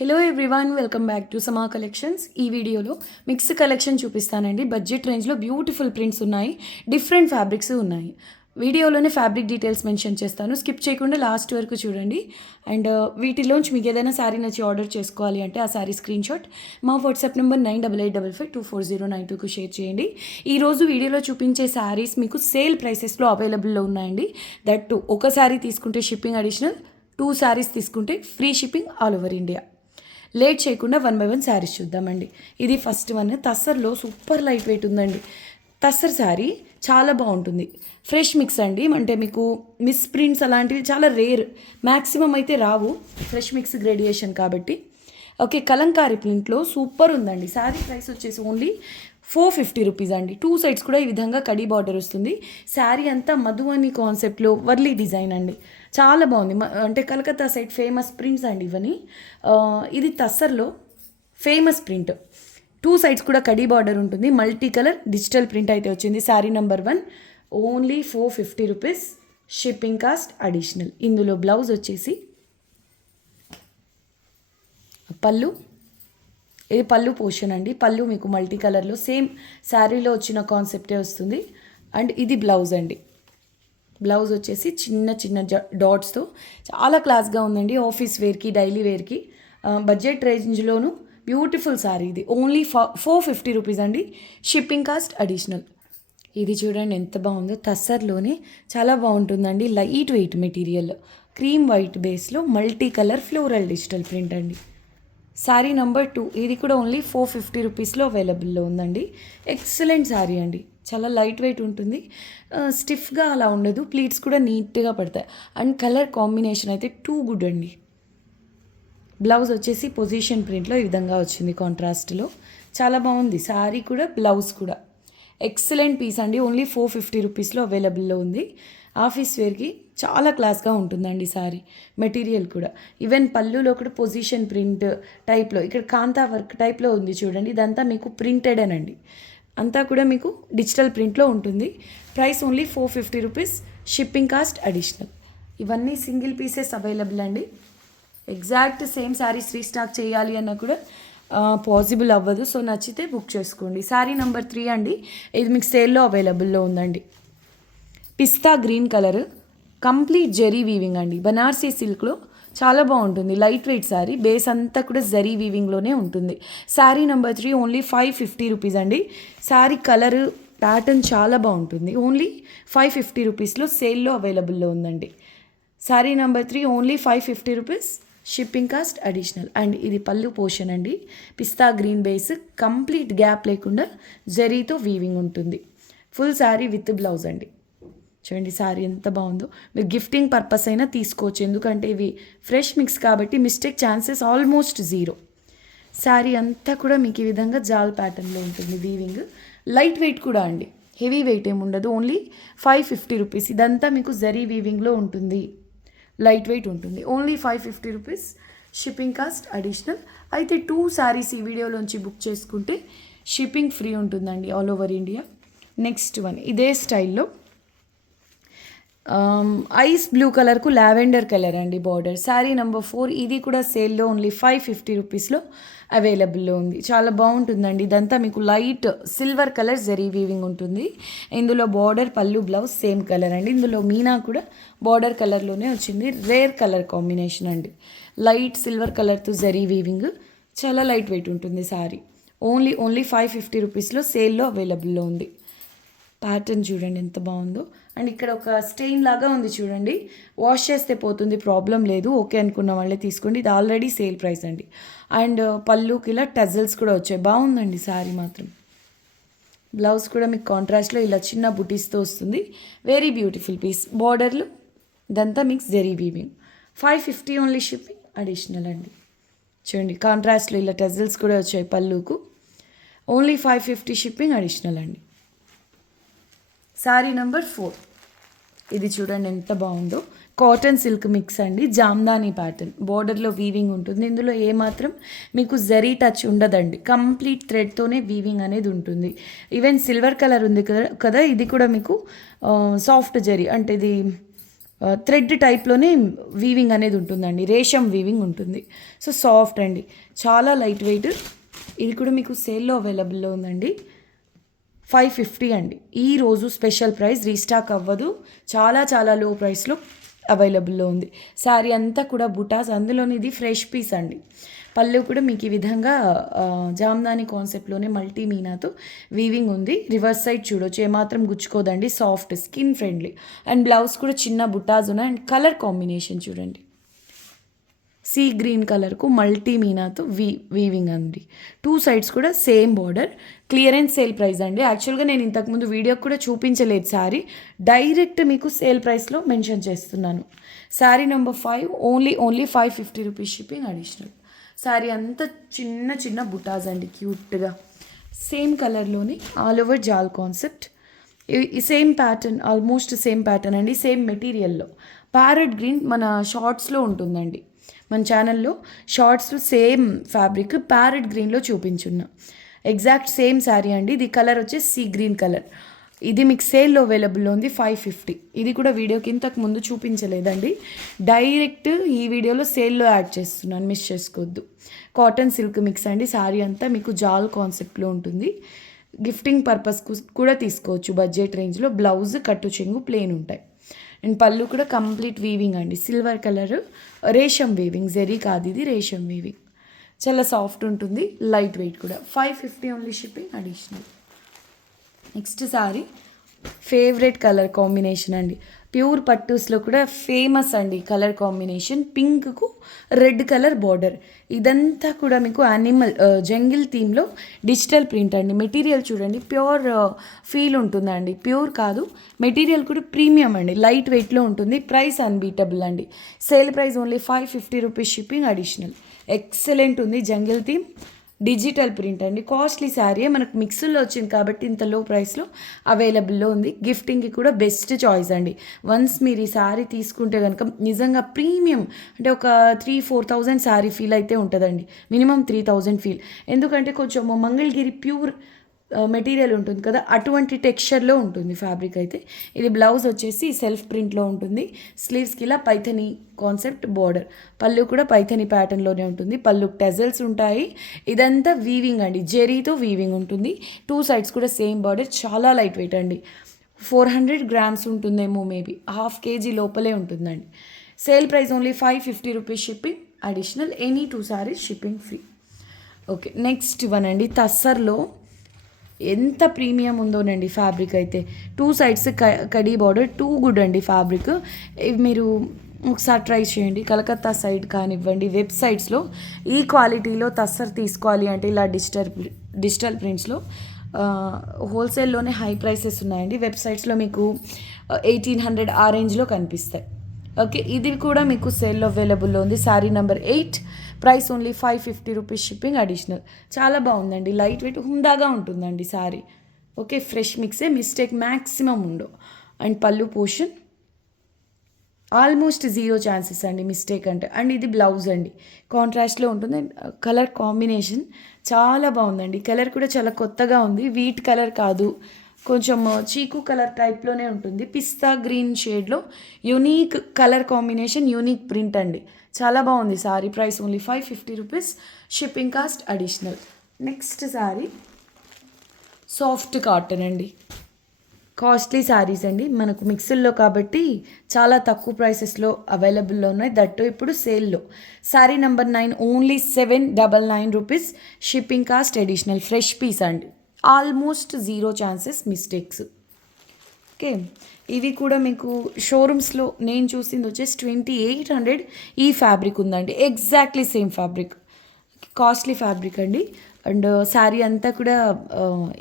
Hello everyone, welcome back to సమా collections. ఈ వీడియోలో మిక్స్ కలెక్షన్ చూపిస్తానండి. బడ్జెట్ రేంజ్లో బ్యూటిఫుల్ ప్రింట్స్ ఉన్నాయి, డిఫరెంట్ ఫ్యాబ్రిక్స్ ఉన్నాయి. వీడియోలోనే ఫ్యాబ్రిక్ డీటెయిల్స్ మెన్షన్ చేస్తాను, స్కిప్ చేయకుండా లాస్ట్ వరకు చూడండి. అండ్ వీటిలోంచి మీకు ఏదైనా శారీ నచ్చి ఆర్డర్ చేసుకోవాలి అంటే ఆ శారీ స్క్రీన్ షాట్ మా వాట్సాప్ నెంబర్ 9885524092కు షేర్ చేయండి. ఈరోజు వీడియోలో చూపించే శారీస్ మీకు సేల్ ప్రైసెస్లో అవైలబుల్లో ఉన్నాయండి. దట్ టు ఒక శారీ తీసుకుంటే షిప్పింగ్ అడిషనల్, 2 శారీస్ తీసుకుంటే free shipping all over India. Late చేయకుండా 1 by 1 శారీస్ చూద్దామండి. ఇది ఫస్ట్ వన్, తస్సర్లో సూపర్ లైట్ వెయిట్ ఉందండి. తస్సర్ శారీ చాలా బాగుంటుంది, ఫ్రెష్ మిక్స్ అండి. అంటే మీకు మిస్ ప్రింట్స్ అలాంటివి చాలా రేర్, మ్యాక్సిమం అయితే రావు, ఫ్రెష్ మిక్స్ గ్రేడియేషన్ కాబట్టి. ఓకే, కలంకారీ ప్రింట్లో సూపర్ ఉందండి. శారీ ప్రైస్ వచ్చేసి ఓన్లీ 450 రూపీస్ అండి. 2 సైడ్స్ కూడా ఈ విధంగా కడీ బార్డర్ వస్తుంది. శారీ అంతా మధువని కాన్సెప్ట్లో వర్లీ డిజైన్ అండి, చాలా బాగుంది. అంటే కలకత్తా సైడ్ ఫేమస్ ప్రింట్స్ అండి ఇవన్నీ. ఇది తస్సర్లో ఫేమస్ ప్రింట్. 2 సైడ్స్ కూడా కడీ బార్డర్ ఉంటుంది, మల్టీ కలర్ డిజిటల్ ప్రింట్ అయితే వచ్చింది. Sari number 1 only 450 rupees, shipping cost additional. ఇందులో బ్లౌజ్ వచ్చేసి పళ్ళు, ఇది పళ్ళు పోర్షన్ అండి. పళ్ళు మీకు మల్టీ కలర్లో సేమ్ శారీలో వచ్చిన కాన్సెప్టే వస్తుంది. అండ్ ఇది బ్లౌజ్ అండి. బ్లౌజ్ వచ్చేసి చిన్న చిన్న డాట్స్తో చాలా క్లాస్గా ఉందండి. ఆఫీస్ వేర్కి, డైలీ వేర్కి, బడ్జెట్ రేంజ్లోను బ్యూటిఫుల్ శారీ. ఇది ఓన్లీ 450 రూపీస్ అండి, షిప్పింగ్ కాస్ట్ అడిషనల్. ఇది చూడండి ఎంత బాగుందో, తస్సర్లోనే చాలా బాగుంటుందండి. Light weight material, cream white బేస్లో multi colour floral digital print అండి. శారీ నెంబర్ 2 ఇది కూడా ఓన్లీ 450 రూపీస్లో అవైలబుల్లో ఉందండి. ఎక్సలెంట్ శారీ అండి, చాలా లైట్ వెయిట్ ఉంటుంది, స్టిఫ్గా అలా ఉండదు, ప్లీట్స్ కూడా నీట్గా పడతాయి. అండ్ కలర్ కాంబినేషన్ అయితే టూ గుడ్ అండి. బ్లౌజ్ వచ్చేసి పొజిషన్ ప్రింట్లో ఈ విధంగా వచ్చింది కాంట్రాస్ట్లో, చాలా బాగుంది. శారీ కూడా బ్లౌజ్ కూడా ఎక్సలెంట్ పీస్ అండి. ఓన్లీ 450 రూపీస్లో అవైలబుల్లో ఉంది. ఆఫీస్ వేర్కి చాలా క్లాస్గా ఉంటుందండి శారీ. మెటీరియల్ కూడా ఈవెన్ పళ్ళులో కూడా పొజిషన్ ప్రింట్ టైప్లో, ఇక్కడ కాంతా వర్క్ టైప్లో ఉంది చూడండి, ఇదంతా మీకు ప్రింటెడ్ అనండి, అంతా కూడా మీకు డిజిటల్ ప్రింట్లో ఉంటుంది. Price only 450 rupees, shipping cost additional. ఇవన్నీ సింగిల్ పీసెస్ అవైలబుల్ అండి. ఎగ్జాక్ట్ సేమ్ శారీస్ రీస్టాక్ చేయాలి అన్నా కూడా పాసిబుల్ అవ్వదు. సో నచ్చితే బుక్ చేసుకోండి. శారీ నెంబర్ 3 అండి, ఇది మీకు సేల్లో అవైలబుల్లో ఉందండి. Pista green colour, complete zari weaving అండి, బనార్సీ సిల్క్లో చాలా బాగుంటుంది. లైట్ వెయిట్ శారీ, బేస్ అంతా కూడా జరీ వీవింగ్లోనే ఉంటుంది. శారీ నెంబర్ 3 ఓన్లీ 550 రూపీస్ అండి. శారీ కలర్ ప్యాటర్న్ చాలా బాగుంటుంది. ఓన్లీ 550 రూపీస్లో సేల్లో అవైలబుల్లో ఉందండి. Sari number 3 only 550 rupees, shipping cost additional. And ఇది పళ్ళు పోర్షన్ అండి, పిస్తా గ్రీన్ బేస్, కంప్లీట్ గ్యాప్ లేకుండా జరీతో వీవింగ్ ఉంటుంది. ఫుల్ శారీ విత్ బ్లౌజ్ అండి. చూడండి శారీ ఎంత బాగుందో. మీరు గిఫ్టింగ్ పర్పస్ అయినా తీసుకోవచ్చు, ఎందుకంటే ఇవి ఫ్రెష్ మిక్స్ కాబట్టి మిస్టేక్ ఛాన్సెస్ ఆల్మోస్ట్ 0. శారీ అంతా కూడా మీకు ఈ విధంగా జాల్ ప్యాటర్న్లో ఉంటుంది వీవింగ్. లైట్ వెయిట్ కూడా అండి, హెవీ వెయిట్ ఏమి ఉండదు. Only 550 rupees. ఇదంతా మీకు జరీ వీవింగ్లో ఉంటుంది, లైట్ వెయిట్ ఉంటుంది. Only 550 rupees, shipping cost additional. అయితే 2 శారీస్ ఈ వీడియోలోంచి బుక్ చేసుకుంటే షిప్పింగ్ ఫ్రీ ఉంటుందండి all over India. Next one ఇదే స్టైల్లో ఐస్ బ్లూ కలర్కు లావెండర్ కలర్ అండి బార్డర్. శారీ నెంబర్ 4 ఇది కూడా సేల్లో ఓన్లీ 550 రూపీస్లో అవైలబుల్లో ఉంది. చాలా బాగుంటుందండి. ఇదంతా మీకు light silver colour zari weaving ఉంటుంది. ఇందులో బార్డర్, పళ్ళు, బ్లౌజ్ సేమ్ కలర్ అండి. ఇందులో మీనా కూడా బార్డర్ కలర్లోనే వచ్చింది. రేర్ కలర్ కాంబినేషన్ అండి, లైట్ సిల్వర్ కలర్తో జరీ వీవింగ్, చాలా లైట్ వెయిట్ ఉంటుంది శారీ. ఓన్లీ 550 రూపీస్లో సేల్లో అవైలబుల్లో ఉంది. ప్యాటర్న్ చూడండి ఎంత బాగుందో. అండ్ ఇక్కడ ఒక స్టెయిన్ లాగా ఉంది చూడండి, వాష్ చేస్తే పోతుంది, ప్రాబ్లం లేదు. ఓకే అనుకున్న వాళ్ళే తీసుకోండి, ఇది ఆల్రెడీ సేల్ ప్రైస్ అండి. అండ్ పళ్ళుకి ఇలా టజల్స్ కూడా వచ్చాయి, బాగుందండి శారీ మాత్రం. బ్లౌజ్ కూడా మీకు కాంట్రాస్ట్లో ఇలా చిన్న బుటీస్తో వస్తుంది, వెరీ బ్యూటిఫుల్ పీస్. బార్డర్లు ఇదంతా mix zari weaving. 550 only, shipping additional అండి. చూడండి కాంట్రాస్ట్లో ఇలా టజల్స్ కూడా వచ్చాయి పళ్ళుకు. ఓన్లీ 550, షిప్పింగ్ అడిషనల్ అండి. శారీ నెంబర్ 4 ఇది చూడండి ఎంత బాగుందో, కాటన్ సిల్క్ మిక్స్ అండి, జామ్దానీ ప్యాటర్న్, బార్డర్లో వీవింగ్ ఉంటుంది. ఇందులో ఏమాత్రం మీకు జరీ టచ్ ఉండదండి, కంప్లీట్ థ్రెడ్తోనే వీవింగ్ అనేది ఉంటుంది. ఈవెన్ సిల్వర్ కలర్ ఉంది కదా, ఇది కూడా మీకు సాఫ్ట్ జరీ, అంటే ఇది థ్రెడ్ టైప్లోనే వీవింగ్ అనేది ఉంటుందండి, రేషం వీవింగ్ ఉంటుంది. సో సాఫ్ట్ అండి, చాలా లైట్ వెయిట్. ఇది కూడా మీకు సేల్లో అవైలబుల్లో ఉందండి. 550 అండి. ఈరోజు స్పెషల్ ప్రైస్, రీస్టాక్ అవ్వదు, చాలా చాలా లో ప్రైస్లో అవైలబుల్లో ఉంది. శారీ అంతా కూడా బుటాస్, అందులోని ఇది ఫ్రెష్ పీస్ అండి. పళ్ళు కూడా మీకు ఈ విధంగా జామ్దాని కాన్సెప్ట్లోనే మల్టీ మీనాతో వీవింగ్ ఉంది. రివర్స్ సైడ్ చూడొచ్చు, ఏమాత్రం గుచ్చుకోదండి, soft, skin friendly. And blouse కూడా చిన్న బుటాస్ ఉన్నాయి. అండ్ కలర్ కాంబినేషన్ చూడండి, సీ గ్రీన్ కలర్కు మల్టీ మీనాతో వీవింగ్ అండి. 2 సైడ్స్ కూడా same border. Clearance sale price అండి. యాక్చువల్గా నేను ఇంతకుముందు వీడియో కూడా చూపించలేదు శారీ, డైరెక్ట్ మీకు సేల్ ప్రైస్లో మెన్షన్ చేస్తున్నాను. Sari number 5 only 550 rupees shipping additional. Sari అంతా చిన్న చిన్న బుటాస్ అండి, క్యూట్గా సేమ్ కలర్లోని ఆల్ ఓవర్ జాల్ కాన్సెప్ట్. ఈ same pattern, almost same pattern అండి, సేమ్ మెటీరియల్లో. ప్యారెట్ గ్రీన్ మన షార్ట్స్లో ఉంటుందండి, మన ఛానల్లో షార్ట్స్లో సేమ్ ఫ్యాబ్రిక్ ప్యారెట్ గ్రీన్లో చూపించున్నా. ఎగ్జాక్ట్ సేమ్ శారీ అండి. ఇది కలర్ వచ్చేసి సీ గ్రీన్ కలర్. ఇది మీకు సేల్లో అవైలబుల్లో ఉంది 550. ఇది కూడా వీడియోకి ఇంతకు ముందు చూపించలేదండి, డైరెక్ట్ ఈ వీడియోలో సేల్లో యాడ్ చేస్తున్నాను, మిస్ చేసుకోవద్దు. కాటన్ సిల్క్ మిక్స్ అండి. శారీ అంతా మీకు జాల్ కాన్సెప్ట్లో ఉంటుంది. గిఫ్టింగ్ పర్పస్ కూడా తీసుకోవచ్చు బడ్జెట్ రేంజ్లో. బ్లౌజ్ కట్టు చెంగు ప్లెయిన్ ఉంటాయి. అండ్ పళ్ళు కూడా కంప్లీట్ వీవింగ్ అండి, సిల్వర్ కలర్ రేషం వీవింగ్, జెరీ కాదు ఇది, రేషం వీవింగ్. చాలా సాఫ్ట్ ఉంటుంది, లైట్ వెయిట్ కూడా. 550 only shipping additional. Next sari favourite colour combination అండి, ప్యూర్ పట్టూస్లో కూడా ఫేమస్ అండి కలర్ కాంబినేషన్. పింక్కు రెడ్ కలర్ బార్డర్. ఇదంతా కూడా మీకు యానిమల్ జంగిల్ థీమ్లో డిజిటల్ ప్రింట్ అండి. మెటీరియల్ చూడండి, ప్యూర్ ఫీల్ ఉంటుందండి, ప్యూర్ కాదు, మెటీరియల్ కూడా ప్రీమియం అండి, లైట్ వెయిట్లో ఉంటుంది. ప్రైస్ అన్బీటబుల్ అండి. Sale price only 550 rupees shipping additional. Excellent ఉంది, జంగిల్ థీమ్, డిజిటల్ ప్రింట్ అండి. కాస్ట్లీ శారీ, మనకు మిక్స్లో వచ్చింది కాబట్టి ఇంత లో ప్రైస్లో అవైలబుల్లో ఉంది. గిఫ్టింగ్కి కూడా బెస్ట్ చాయిస్ అండి. వన్స్ మీరు ఈ శారీ తీసుకుంటే కనుక నిజంగా ప్రీమియం అంటే ఒక 3-4,000 శారీ ఫీల్ అయితే ఉంటుందండి, మినిమం 3,000 ఫీల్. ఎందుకంటే కొంచెం మంగళగిరి ప్యూర్ మెటీరియల్ ఉంటుంది కదా, అటువంటి టెక్స్చర్లో ఉంటుంది ఫ్యాబ్రిక్ అయితే. ఇది బ్లౌజ్ వచ్చేసి సెల్ఫ్ ప్రింట్లో ఉంటుంది. స్లీవ్స్కి ఇలా పైథనీ కాన్సెప్ట్ బార్డర్. పళ్ళు కూడా పైథనీ ప్యాటర్న్లోనే ఉంటుంది. పళ్ళు టెజల్స్ ఉంటాయి. ఇదంతా వీవింగ్ అండి, జెరీతో వీవింగ్ ఉంటుంది. 2 సైడ్స్ కూడా సేమ్ బార్డర్. చాలా లైట్ వెయిట్ అండి, 400 గ్రామ్స్ ఉంటుందేమో, మేబీ 1/2 kg లోపలే ఉంటుందండి. Sale price only 550 rupees shipping additional. Any 2 saris shipping free. Okay, next one అండి, తస్సర్లో ఎంత ప్రీమియం ఉందోనండి ఫ్యాబ్రిక్ అయితే. 2 sides khadi border, too good అండి ఫ్యాబ్రిక్. మీరు ఒకసారి ట్రై చేయండి, కలకత్తా సైడ్ కానివ్వండి, వెబ్సైట్స్లో ఈ క్వాలిటీలో తస్సర్ తీసుకోవాలి అంటే ఇలా డిజిటల్ ప్రింట్స్లో హోల్సేల్లోనే హై ప్రైసెస్ ఉన్నాయండి. వెబ్సైట్స్లో మీకు 1800 ఆ రేంజ్లో కనిపిస్తాయి. ఓకే, ఇది కూడా మీకు సేల్లో అవైలబుల్లో ఉంది. Sari number 8, price only 550 rupees shipping additional. చాలా బాగుందండి, లైట్ వెయిట్, హుందాగా ఉంటుందండి శారీ. ఓకే, ఫ్రెష్ మిక్సే, మిస్టేక్ మ్యాక్సిమం ఉండవు. అండ్ పళ్ళు పోర్షన్ ఆల్మోస్ట్ 0 ఛాన్సెస్ అండి మిస్టేక్ అంటే. అండ్ ఇది బ్లౌజ్ అండి, కాంట్రాస్ట్లో ఉంటుంది. అండ్ కలర్ కాంబినేషన్ చాలా బాగుందండి. కలర్ కూడా చాలా కొత్తగా ఉంది, వీట్ కలర్ కాదు, కొంచెం చీకు కలర్ టైప్లోనే ఉంటుంది. పిస్తా గ్రీన్ షేడ్లో unique colour combination, unique print అండి. చాలా బాగుంది sorry. Price only 550 rupees, shipping cost additional. Next sorry soft cotton అండి. కాస్ట్లీ శారీస్ అండి, మనకు మిక్స్ల్లో కాబట్టి చాలా తక్కువ ప్రైసెస్లో అవైలబుల్లో ఉన్నాయి. దట్టు ఇప్పుడు సేల్లో. Sari number 9 only 799 rupees, shipping cost additional. Fresh piece అండి, ఆల్మోస్ట్ 0 ఛాన్సెస్ మిస్టేక్స్. ఓకే, ఇవి కూడా మీకు షోరూమ్స్లో నేను చూసింది వచ్చేసి 2800 ఈ ఫ్యాబ్రిక్ ఉందండి. Exactly same fabric, costly fabric అండి. అండ్ శారీ అంతా కూడా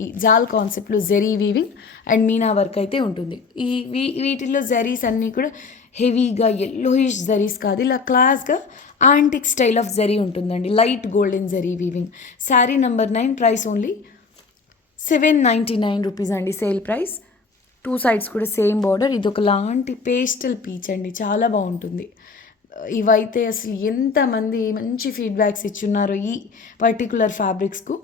ఈ జాల్ కాన్సెప్ట్లో zari weaving and meena work అయితే ఉంటుంది. వీటిల్లో జరీస్ అన్నీ కూడా హెవీగా ఎల్లోయిష్ జరీస్ కాదు, ఇలా క్లాస్గా యాంటిక్ స్టైల్ ఆఫ్ జరీ ఉంటుందండి, light golden zari weaving. Sari number 9, price only 799 rupees అండి, సేల్ ప్రైస్. 2 సైడ్స్ కూడా సేమ్ బార్డర్. ఇది ఒకలాంటి పేస్టల్ పీచ్ అండి, చాలా బాగుంటుంది. ఇవైతే అసలు ఎంతమంది మంచి ఫీడ్బ్యాక్స్ ఇచ్చున్నారో ఈ పర్టికులర్ ఫ్యాబ్రిక్స్కు.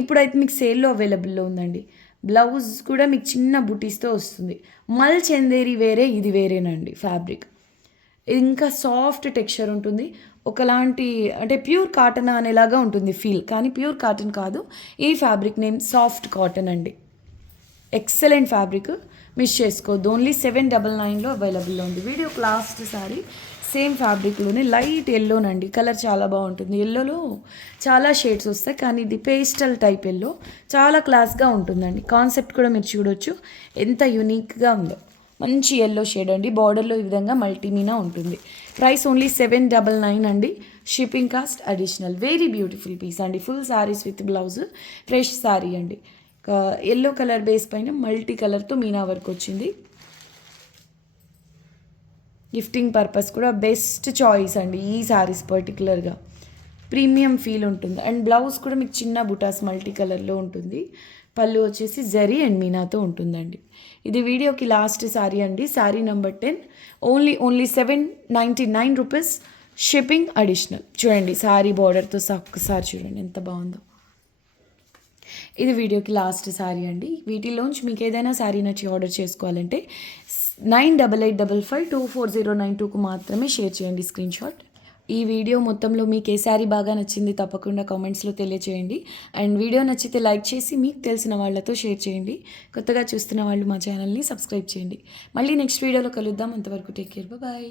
ఇప్పుడైతే మీకు సేల్లో అవైలబుల్లో ఉందండి. బ్లౌజ్ కూడా మీకు చిన్న బుటీస్తో వస్తుంది. మల్ చందేరి వేరే, ఇది వేరేనండి ఫ్యాబ్రిక్. ఇంకా సాఫ్ట్ టెక్స్చర్ ఉంటుంది. ఒకలాంటి అంటే ప్యూర్ కాటన్ అనేలాగా ఉంటుంది ఫీల్, కానీ ప్యూర్ కాటన్ కాదు. ఈ ఫ్యాబ్రిక్ నేమ్ సాఫ్ట్ కాటన్ అండి. ఎక్సలెంట్ ఫ్యాబ్రిక్, మిస్ చేసుకోవద్దు. ఓన్లీ 799లో అవైలబుల్లో ఉంది. వీడియోకి లాస్ట్ సారీ సేమ్ ఫ్యాబ్రిక్లోనే లైట్ ఎల్లోనండి. కలర్ చాలా బాగుంటుంది. ఎల్లోలో చాలా షేడ్స్ వస్తాయి, కానీ ఇది పేస్టల్ టైప్ ఎల్లో, చాలా క్లాస్గా ఉంటుందండి. కాన్సెప్ట్ కూడా మీరు చూడొచ్చు ఎంత యూనిక్గా ఉందో. మంచి ఎల్లో షేడ్ అండి. బార్డర్లో ఈ విధంగా మల్టీమీనా ఉంటుంది. ప్రైస్ ఓన్లీ 799 అండి. Shipping cost additional. Very beautiful piece అండి. Full saris with blouse, fresh sari అండి. ఎల్లో కలర్ బేస్ పైన మల్టీ కలర్తో మీనా వర్క్ వచ్చింది. గిఫ్టింగ్ పర్పస్ కూడా బెస్ట్ చాయిస్ అండి ఈ శారీస్. పర్టికులర్గా ప్రీమియం ఫీల్ ఉంటుంది. అండ్ బ్లౌజ్ కూడా మీకు చిన్న బుటాస్ మల్టీ కలర్లో ఉంటుంది. పళ్ళు వచ్చేసి జరీ అండ్ మీనాతో ఉంటుందండి. ఇది వీడియోకి లాస్ట్ శారీ అండి. Sari number 10. Only 799 rupees. Shipping additional. చూడండి శారీ బార్డర్తో ఒక్కసారి చూడండి ఎంత బాగుందో. ఇది వీడియోకి లాస్ట్ శారీ అండి. వీటిలోంచి మీకు ఏదైనా శారీ నచ్చి ఆర్డర్ చేసుకోవాలంటే 9885524092కు మాత్రమే షేర్ చేయండి స్క్రీన్ షాట్. ఈ వీడియో మొత్తంలో మీకు ఏ శారీ బాగా నచ్చింది తప్పకుండా కామెంట్స్లో తెలియచేయండి. అండ్ వీడియో నచ్చితే లైక్ చేసి మీకు తెలిసిన వాళ్ళతో షేర్ చేయండి. కొత్తగా చూస్తున్న వాళ్ళు మా ఛానల్ని సబ్స్క్రైబ్ చేయండి. మళ్ళీ నెక్స్ట్ వీడియోలో కలుద్దాం. అంతవరకు టేక్ కేర్, బాయ్.